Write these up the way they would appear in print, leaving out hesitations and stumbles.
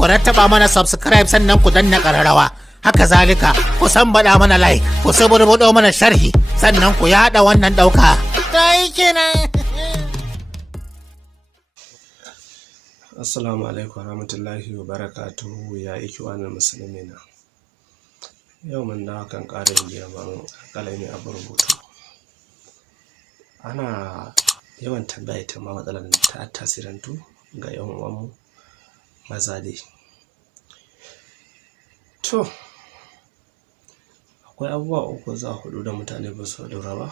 ku rattaba mana subscribe sannan ku danna ƙararrawa. Haka zalika ku baɗa mana like, ku saburbuɗo mana sharhi, sannan ku yaɗa wannan ɗauka. Dai kenan. Assalamu alaikum warahmatullahi wabarakatuhu, ya ikhwanul muslimina. Yau mun dawo kan ƙarin girman alƙalami a rubutu. Ana yawan tambaya ta ma matsalar ta tasirantu ga 'yan uwanmu maza dai. To, akwai abubuwa uku zuwa huɗu da mutane ba su lura ba.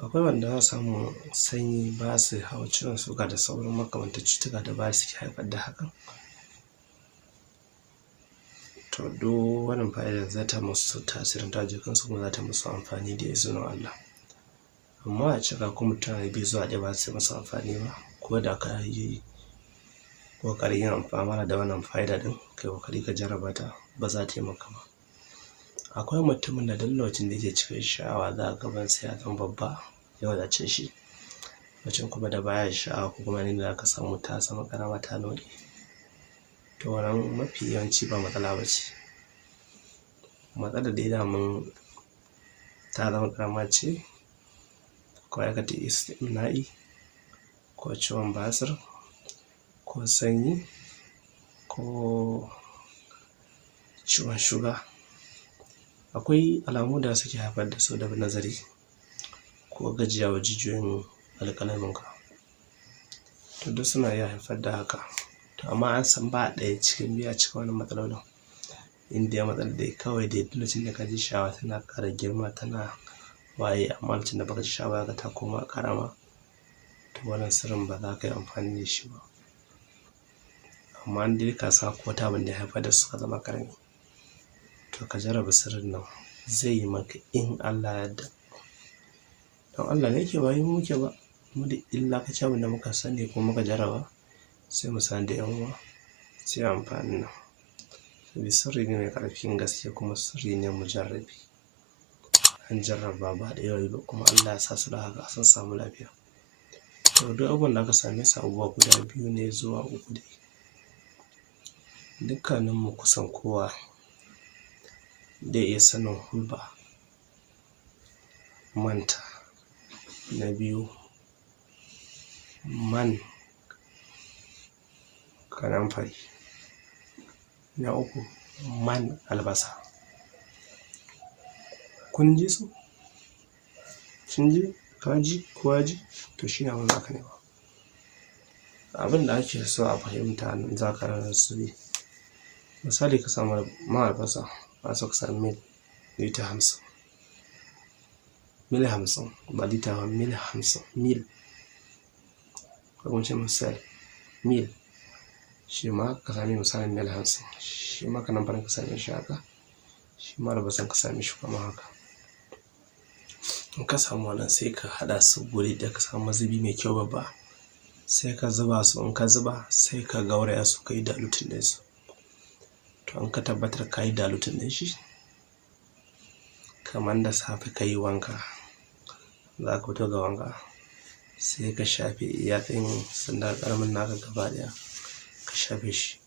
Akwai wanda za su samu sanyi, ba su hau ciwon suga da sauran makamantan cutuka da ba su haifar da hakan. To duk wannan fa'idar za ta musu tasirantu a jikinsu kuma za ta musu amfani da izinin Allah. Amma a cika kuma mutane biyu zuwa ɗaya ba su masa amfani ba, ko da ka yi ƙoƙarin yin amfani da wannan fa'ida ɗin, kai ƙoƙari ka jarraba ta, ba za ta yi maka ba. Akwai mutumin da duk lokacin da yake cikin sha'awa za a gabansa ya zama babba, ya wadace shi. Mutum kuma da baya sha'awa ko kuma ne da ka samu ta zama ƙarama ta nune. To wannan mafi yawanci ba matsala ba ce. Matsalar dai daman ta zama ƙarama ce, ko aikata istimna'i, ko ciwon basir, ko sanyi, ko ciwon shuga. Akwai alamu da suke haifar da su da nazari, ko gajiyawa jijiyoyin alƙalaminka. To duk suna iya haifar da haka. To amma an san ba ɗaya cikin biyu a cikin wannan matsalolin. Inda matsalar dai kawai dai duk lokacin da ka ji sha'awa tana ƙara girma, tana waye, amma lokacin da baka ji sha'awa ka ta koma ƙarama, to wannan sirrin ba za ka yi amfani da shi ba. Amma in dai ka san ko ta abin da ya haifar da su ka zama ƙarami, to ka jarraba sirrin nan, zai yi maka in Allah ya yarda. Don Allah ne yake ba yi mu muke ba, mu da illa ka ci abin da muka sani ko muka jarraba, sai mu san da 'yan uwa sai amfani nan. Saboda sirri ne mai ƙarfin gaske kuma sirri ne mujarrabi. An jarraba ba da yawa ba kuma Allah ya sa su da haka sun samu lafiya. To duk abubuwan da aka same su abubuwa guda biyu ne zuwa uku dai. Dukkaninmu kusan kowa zai iya sanin hulba, manta, na biyu man kanamfari, na uku man albasa. Kun ji su? Kin ji? Ka ji? Kowa ji? To shi ne abin da aka nema. Abin da ake so a fahimta nan za ka rana su ne. Misali ka samu man albasa, ba so ka sami mil lita 50. Mil 50 ba lita ba, mil 50, mil. Ko kuma ce misali mil, shi ma ka sami misalin mil 50. Shi ma kanamfarin ka same shi haka, shi ma albasan ka same shi kuma haka. In ka samu wannan sai ka haɗa su guri da ka samu mazubi mai kyau babba, sai ka zuba su. In ka zuba sai ka gauraya su, ka yi dalutin ɗin su. To in ka tabbatar ka yi dalutin ɗin shi, kamar da safe ka yi wanka, za ka fito ga wanka, sai ka shafe iyafin sandar ƙaramin naka gaba ɗaya, ka shafe shi.